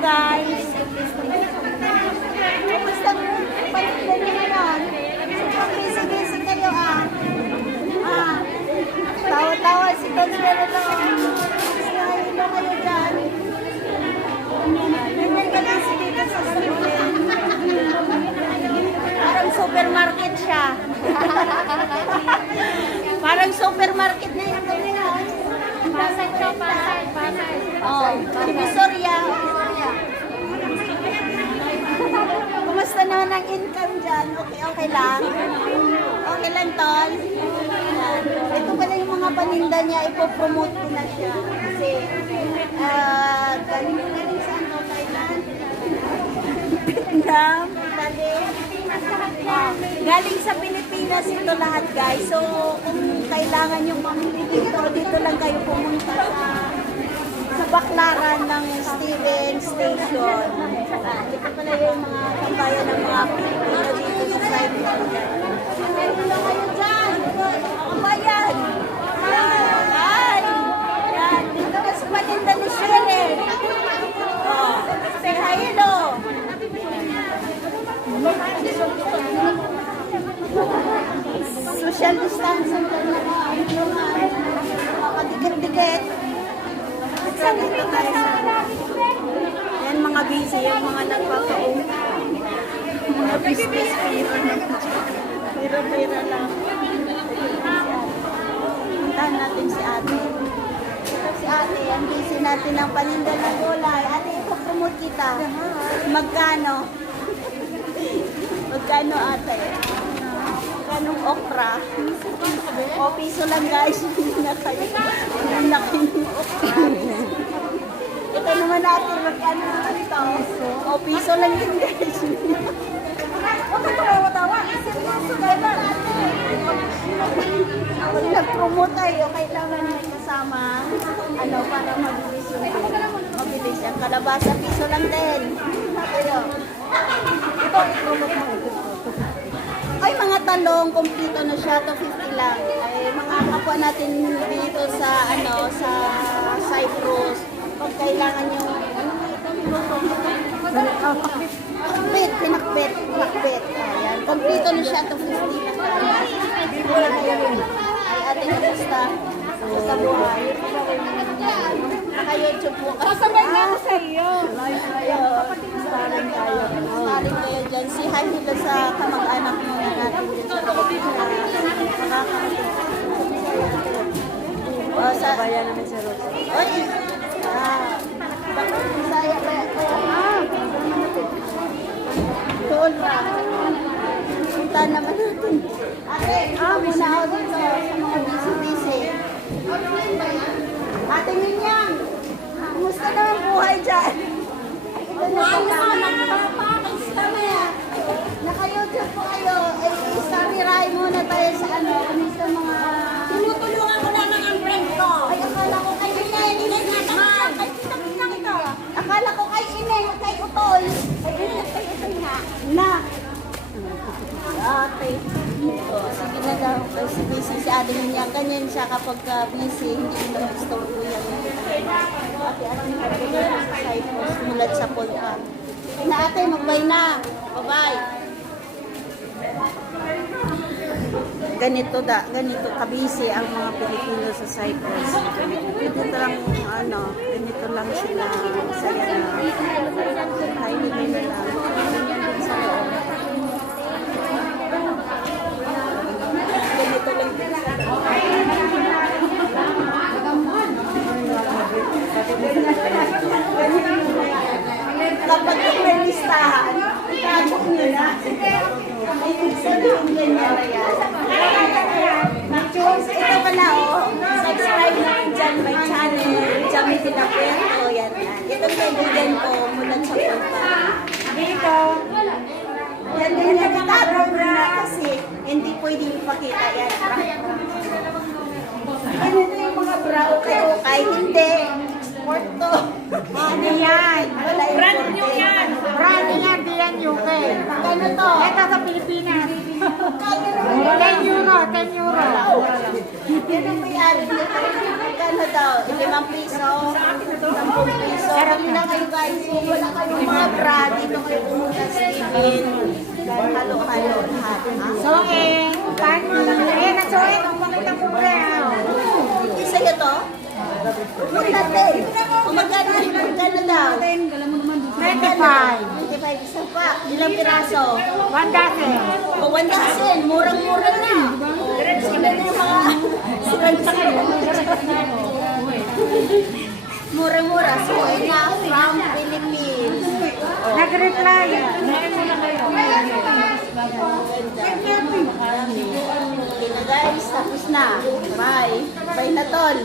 guys. Kumusta ang paninda niyo ngayon? Sobrang busy-busy kayo tawa-tawa si Consuelo lang. Hello kayo dyan. Ganyan ka lang si dito sa Stephen. Parang supermarket siya. Parang supermarket na yung ganyan. Pasay to, pasay. Oh, Divisoria. Kumusta naman ang income dyan? Okay lang? Okay lang, Tol? Yan. Ito pala yung mga paninda niya, ipopromote ko na siya. Kasi, galing sa ano, Thailand? Vietnam, Italy. Galing sa Pilipinas ito lahat, guys. So, kung kailangan yung mamili dito lang kayo pumunta sa baklaran ng Stephen Station. Ito pala yung mga tambayan ng mga Pilipino dito sa side mo. Meron lang kayo dyan. Tambayan. Ay! Yan. Dito na sa paninda ni Shirley. Oh, say hi, hello. Social distancing lang na makadikit-dikit. Saan dito tayo sa yan mga busy, yung mga nagpapauwi. Mga business pira lang. Puntahan natin si ate. Ito si ate, ang busy natin ng paninda ng gulay. Ate, ipopromote kita. Magkano? Magkano ate? Magkano okra? O, piso lang guys. Hindi na kayo. Hindi na kayo okra. Ito naman natin, magkano naman ito? O, piso lang din guys. Huwag ka tawa-tawa. Seryoso ka na. Pag nag-promote tayo, kailangan may kasama. Ano, para mabilis yung mabilis. Ang kalabasa, piso lang din. Ito, i-promote mo. Ay, mga talong, kompleto na siya, to 50 lang. Ay, mga kapwa natin dito sa, sa Cyprus. Pag kailangan yung, pinakbet. Ayan, kompleto na siya, to 50 lang. Bibili na kayo. Ay, ating basta buhay. Naka-YouTube po. Kasabay nga ako sa iyo. Starring kayo dyan. Si hi nila sa kamag-anak mo na natin din sa sa bayan namin sa Rosa. Oy! Bakit Bisaya kaya? Doon ba? Punta naman natin. Ate, muna ako dito sa mga busy-busy. Ate Minyang, kumusta naman buhay dyan? Naka-YouTube po kayo. Story muna tayo sa kumusta mga... Tinutulungan ko lang ang friend ko. Ay, akala ko kay Inay. Akala ko kay Inay, kay Utoy. Kay Utoy nga. Na. Ate. Sige na daw. Kasi busy si Ate niya. Ganyan siya kapag busy. Hindi na mag-store po yan. Ate-ate sa Cyprus. Mulat sa Polka. Na ate, magbay na. Bye-bye. Ganito kabisi ang mga Pilipino sa Cyprus. Ganito lang sila saya na. Ay, hindi na lang. Ganyan din sa loob. Ganito lang din sa loob. Kapag may listahan, ikabok nyo na. May sabihin ganyan na yan. Ito pala subscribe na dyan my channel, Jamie Pinapuerto, yan. Itong kaibigan ko, mula sa Punta. Dito. Yan din yung itapon na kasi hindi pwedeng ipakita yan. Ano yung mga bra-okay? Hindi. Porto. Ano yan? Brand new yan. Brand new yan, di yan UK. Magkano to? Ito sa Pilipinas. 10 euro, 10 euro. Yan ang may-ari nito. Magkano daw? 5 piso. piso. Sarap na kayo guys. Kung wala kayong mga bra, dito kayo pumunta sa Steven. Dahil halo-halo lahat. So, paano naman? Nasuin, ang pakita mo pre. Isa nyo to? Natin. Kung magkano daw? 25. 25 isa pa. Ilang piraso? 1 dozen. O 1,000. Murang-mura na. Sila na yung mga sirang-sirang. Mura-mura. So, na from Philippines. Nag-reply. Okay na guys. Tapos na. Bye. Bye na tol.